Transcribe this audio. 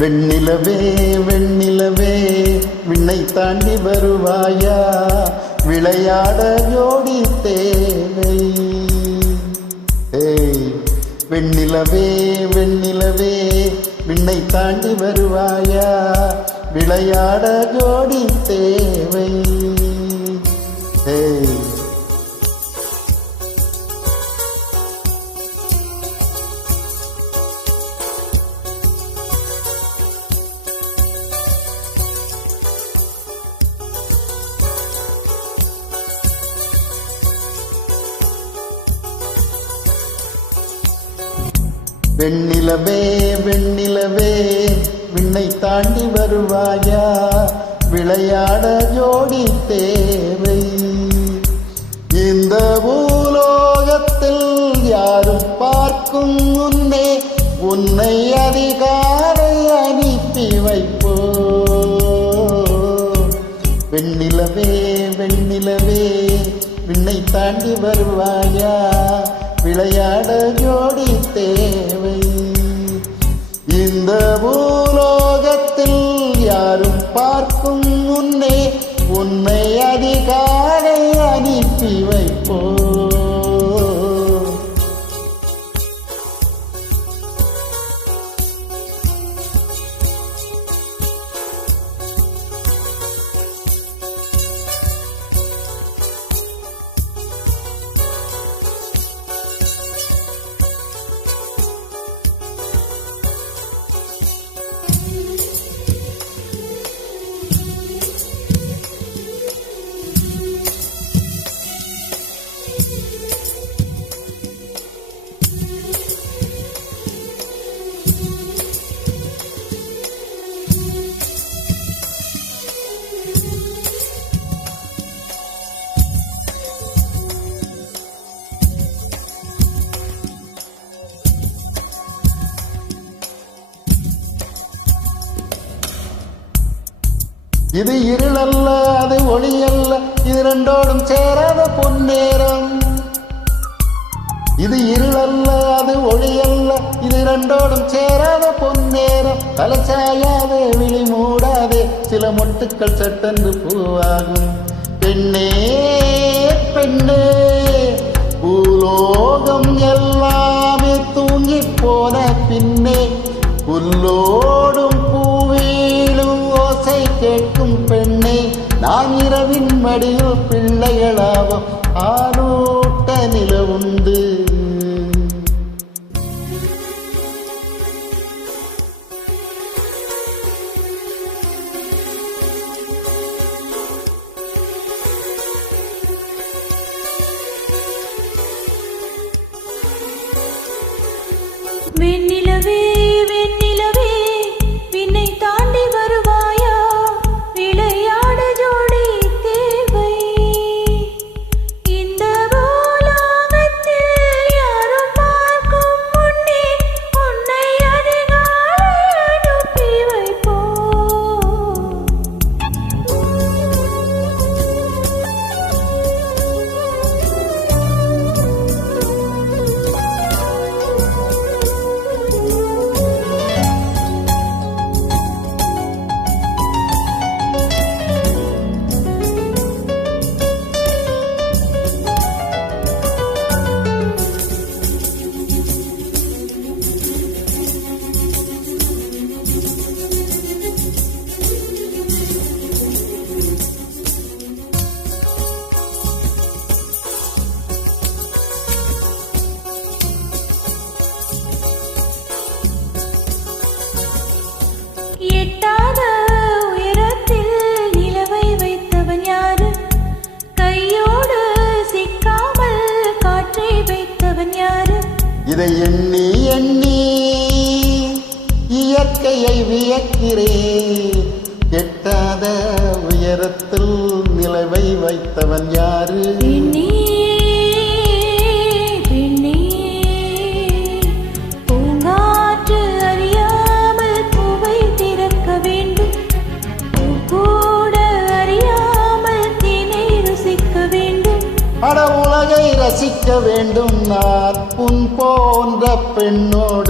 வெண்ணிலவே வெண்ணிலவே விண்ணை தாண்டி வருவாயா, விளையாட ஜோடி தேவை. வெண்ணிலவே வெண்ணிலவே விண்ணை தாண்டி வருவாயா, விளையாட ஜோடி தேவை. வெண்ணிலவே வெண்ணிலவே விண்ணை தாண்டி வருவாயா, விளையாட ஜோடி தேவை. இந்த பூலோகத்தில் யாரும் பார்க்கும் முன்னே உன்னை அதிகாலை அனுப்பி வைப்போ. வெண்ணிலவே வெண்ணிலவே விண்ணை தாண்டி வருவாயா, விளையாட ஜோடி தேவை. இந்த பூலோகத்தில் யாரும் பார்க்கும் முன்னே உன்னை அதிகாலை அனுப்பி வைப்போ. இது இருளல்ல அது ஒளியல்ல, இது ரெண்டோடும் சேராத பொன்னேரம். இது இருளல்ல அது ஒளியல்ல, இது ரெண்டோடும் சேராத பொன்னேரம். தலைச்சாயாதே விழி மூடாதே, சில மொட்டுக்கள் சட்டென்று பூவாகும். பெண்ணே பெண்ணே பூலோகம் எல்லாமே தூங்கி போன பின்னே, புல்லோடும் பூவீழும் ஓசை கேட்கும் பெண்ணே, நான் இரவின் மடியில் பிள்ளைகளாவும் ஆலூட்ட நிலவுண்டு. வெண்ணிலவே வெண்ணிலவே விண்ணை தாண்டி வருவாயா, விளையாட ஜோடி தேவை. இந்த பூலோகத்தில் யாரும் பார்க்கும் முன்னே உன்னை அதிகாலை அனுப்பி வைப்போ. எட்டாத உயரத்தில் நிலவை வைத்தவன் யாரு, கையோடு சிக்காமல் காற்றை வைத்தவன் யாரு. இதை எண்ணி எண்ணி இயற்கையை வியக்கிறேன். எட்டாத உயரத்தில் நிலவை வைத்தவன் யாரு. பூங்காற்று அறியாமல் பூவை திறக்க வேண்டும், கூட அறியாமல் தேனை ருசிக்க வேண்டும். அட உலகை ரசிக்க வேண்டும் நான் உன் போன்ற பெண்ணோடு.